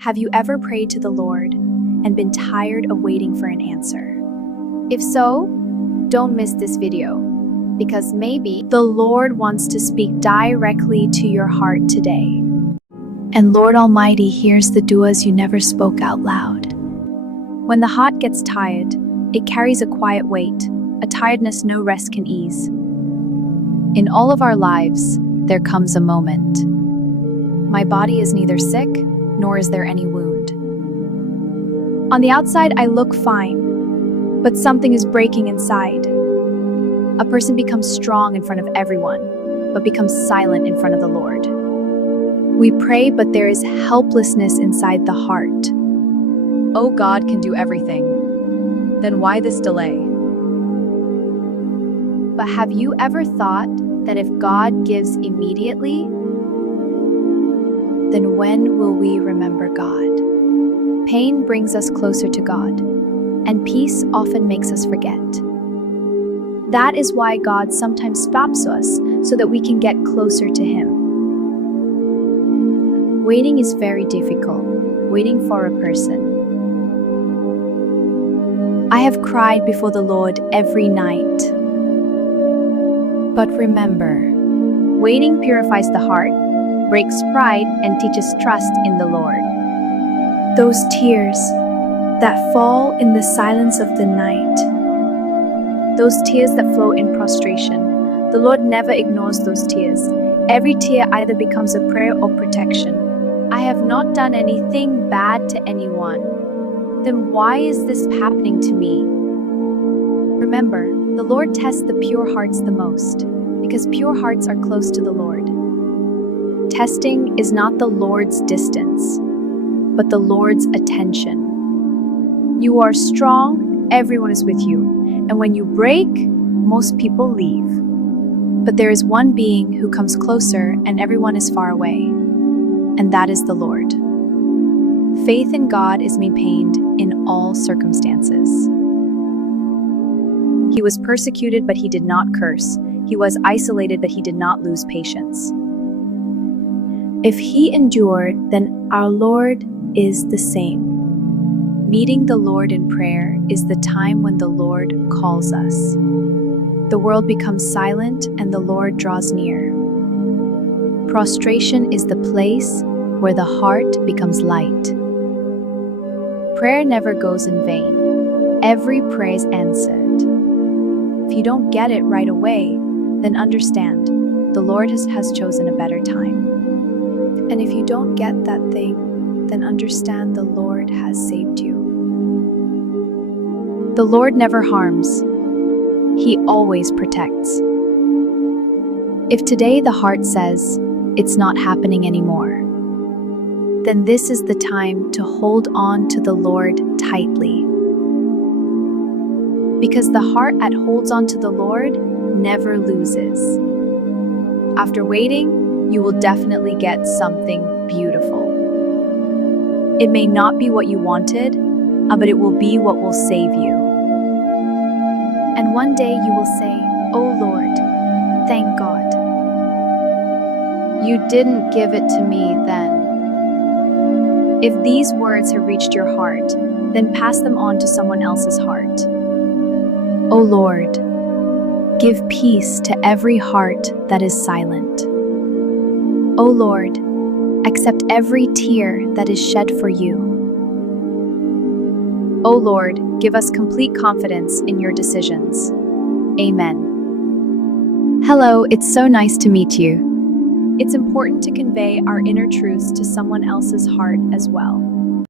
Have you ever prayed to the Lord and been tired of waiting for an answer? If so, don't miss this video, because maybe the Lord wants to speak directly to your heart today. And Lord Almighty hears the duas you never spoke out loud. When the heart gets tired, it carries a quiet weight, a tiredness no rest can ease. In all of our lives, there comes a moment. My body is neither sick, nor is there any wound. On the outside, I look fine, but something is breaking inside. A person becomes strong in front of everyone, but becomes silent in front of the Lord. We pray, but there is helplessness inside the heart. Oh, God can do everything. Then why this delay? But have you ever thought that if God gives immediately, then when will we remember God? Pain brings us closer to God, and peace often makes us forget. That is why God sometimes stops us so that we can get closer to Him. Waiting is very difficult, waiting for a person. I have cried before the Lord every night. But remember, waiting purifies the heart, breaks pride, and teaches trust in the Lord. Those tears that fall in the silence of the night, those tears that flow in prostration, the Lord never ignores those tears. Every tear either becomes a prayer or protection. I have not done anything bad to anyone. Then why is this happening to me? Remember, the Lord tests the pure hearts the most, because pure hearts are close to the Lord. Testing is not the Lord's distance, but the Lord's attention. You are strong, everyone is with you, and when you break, most people leave. But there is one being who comes closer and everyone is far away, and that is the Lord. Faith in God is maintained in all circumstances. He was persecuted, but he did not curse. He was isolated, but he did not lose patience. If he endured, then our Lord is the same. Meeting the Lord in prayer is the time when the Lord calls us. The world becomes silent and the Lord draws near. Prostration is the place where the heart becomes light. Prayer never goes in vain. Every prayer is answered. If you don't get it right away, then understand, the Lord has chosen a better time. And if you don't get that thing, then understand the Lord has saved you. The Lord never harms. He always protects. If today the heart says, it's not happening anymore, then this is the time to hold on to the Lord tightly. Because the heart that holds on to the Lord never loses. After waiting, you will definitely get something beautiful. It may not be what you wanted, but it will be what will save you. And one day you will say, "Oh Lord, thank God. You didn't give it to me then." If these words have reached your heart, then pass them on to someone else's heart. "Oh Lord, give peace to every heart that is silent. O Lord, accept every tear that is shed for you. O Lord, give us complete confidence in your decisions. Amen." Hello, it's so nice to meet you. It's important to convey our inner truths to someone else's heart as well.